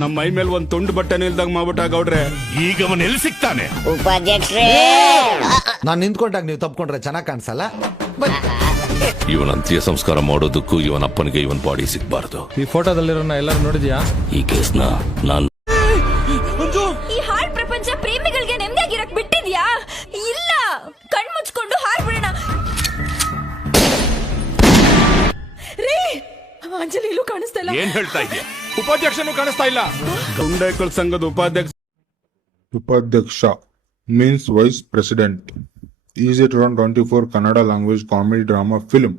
ನಮ್ಮ ಮೈ ಮೇಲೆ ಒಂದ್ ತುಂಡು ಬಟ್ಟೆ ಇಲ್ದಂಗ್ ಮಾಡ್ಬಿಟ್ಟ ಗೌಡ್ರೆ. ಈಗ ಅವನ್ ಎಲ್ಲಿ ಸಿಗ್ತಾನೆ? ಉಪಾಧ್ಯಕ್ಷರೇ, ನಾನ್ ನಿಂತ್ಕೊಂಡಾಗ ನೀವು ತಪ್ಕೊಂಡ್ರೆ ಚೆನ್ನಾಗ್ ಕಾಣಿಸಲ್ಲ. ಇವನ ಅಂತ್ಯ ಸಂಸ್ಕಾರ ಮಾಡೋದಕ್ಕೂ ಇವನ ಅಪ್ಪನಿಗೆ ಇವನ್ ಬಾಡಿ ಸಿಗ್ಬಾರ್ದು. ಈ ಫೋಟೋದಲ್ಲಿರೋನ ಎಲ್ಲರೂ ನೋಡಿದ್ಯಾ? ಈ ಕೇಸ್ನ ನಾನು ಈ ಹಾಡ್ ಪ್ರಪಂಚ ಪ್ರೇಮಿಗಳಿಗೆ ನೆಮ್ಮದಿಯಾಗಿರಕ್ ಬಿಟ್ಟಿದ್ಯಾ? ಇಲ್ಲ, ಕಣ್ ಮುಚ್ಕೊಂಡು ಹಾಡ್ಬಿಡೋಣ. ರೇ, ಅಂಜಲಿ ಇಲ್ಲೂ ಕಾಣಿಸ್ತಾ ಇಲ್ಲ. ಏನ್ ಹೇಳ್ತಾ ಇದೆಯಾ? ಉಪಾಧ್ಯಕ್ಷನು ಕಾಣಿಸ್ತಾ ಇಲ್ಲ. ಗುಂಡೈಕಲ್ ಸಂಘದ ಉಪಾಧ್ಯಕ್ಷ. Upadhyaksha means Vice President. Is a 2024 Kannada language comedy drama film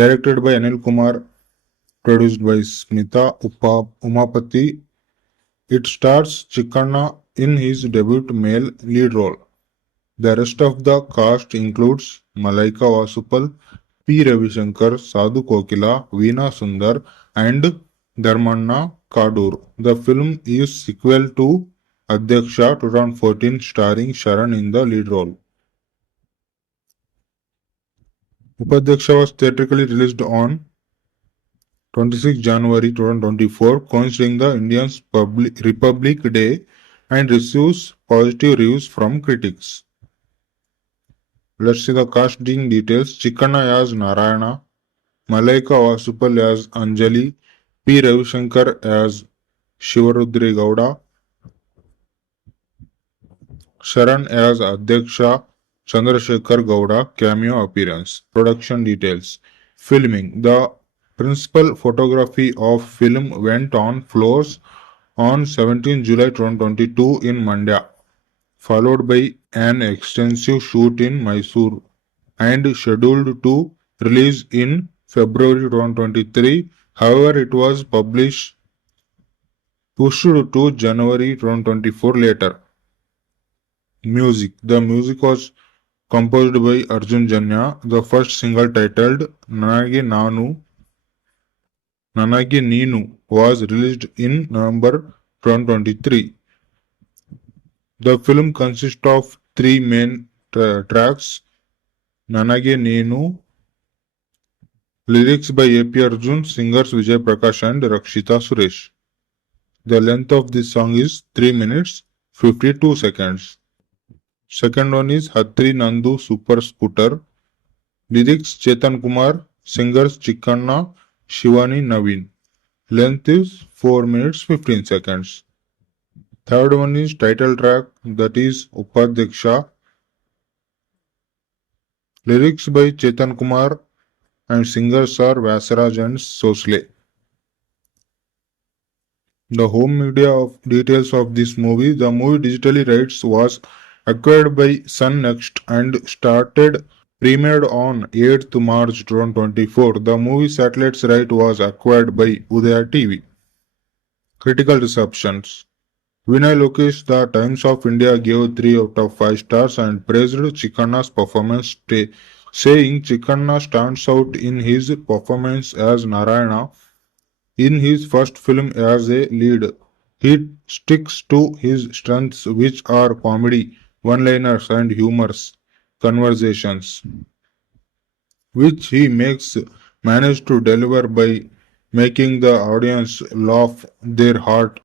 directed by Anil Kumar, produced by Smita Umapati. It stars Chikkanna in his debut male lead role. The rest of the cast includes Malaika Vasupal, P. Ravishankar, Sadhu Kokila, Veena Sundar, and Dharmanna Kadur. The film is sequel to Adhyaksha 2014 starring Sharan in the lead role. Upadhyaksha was theatrically released on 26 January 2024 coinciding the Indian Republic Day and receives positive reviews from critics. Let's see the casting details. Chikkanna as Narayana, Malaika Vasupal as Anjali, P. Ravishankar as Shivarudri Gowda, Sharan as Adhyaksha, Chandrasekhar Gowda cameo appearance. Production details. Filming. The principal photography of film went on floors on 17 July 2022 in Mandya, followed by an extensive shoot in Mysore and scheduled to release in February 2023. However, it was pushed to January 2024 later. Music. The music was composed by Arjun Janya. The first single titled Nanage Neenu was released in November 2023. The film consists of three main tracks. Nanage Neenu, lyrics by A.P. Arjun, singers Vijay Prakash and Rakshita Suresh. The length of this song is 3 minutes 52 seconds. Second one is Hatri Nandu Super Scooter. Lyrics Chetan Kumar, singers Chikkanna, Shivani Naveen. Length is 4 minutes 15 seconds. Third one is title track, that is Upadhyaksha. Lyrics by Chetan Kumar and singers are Vasaraj and Sosle. The home media of details of this movie. The movie digitally rights was acquired by Sun Next and premiered on 8th March 2024. The movie satellite's right was acquired by Udaya TV. Critical receptions. Vinay Lokesh, The Times of India gave 3 out of 5 stars and praised Chikkanna's performance, saying Chikkanna stands out in his performance as Narayana in his first film as a lead. He sticks to his strengths, which are comedy, one-liners and humorous conversations, which he managed to deliver by making the audience laugh their heart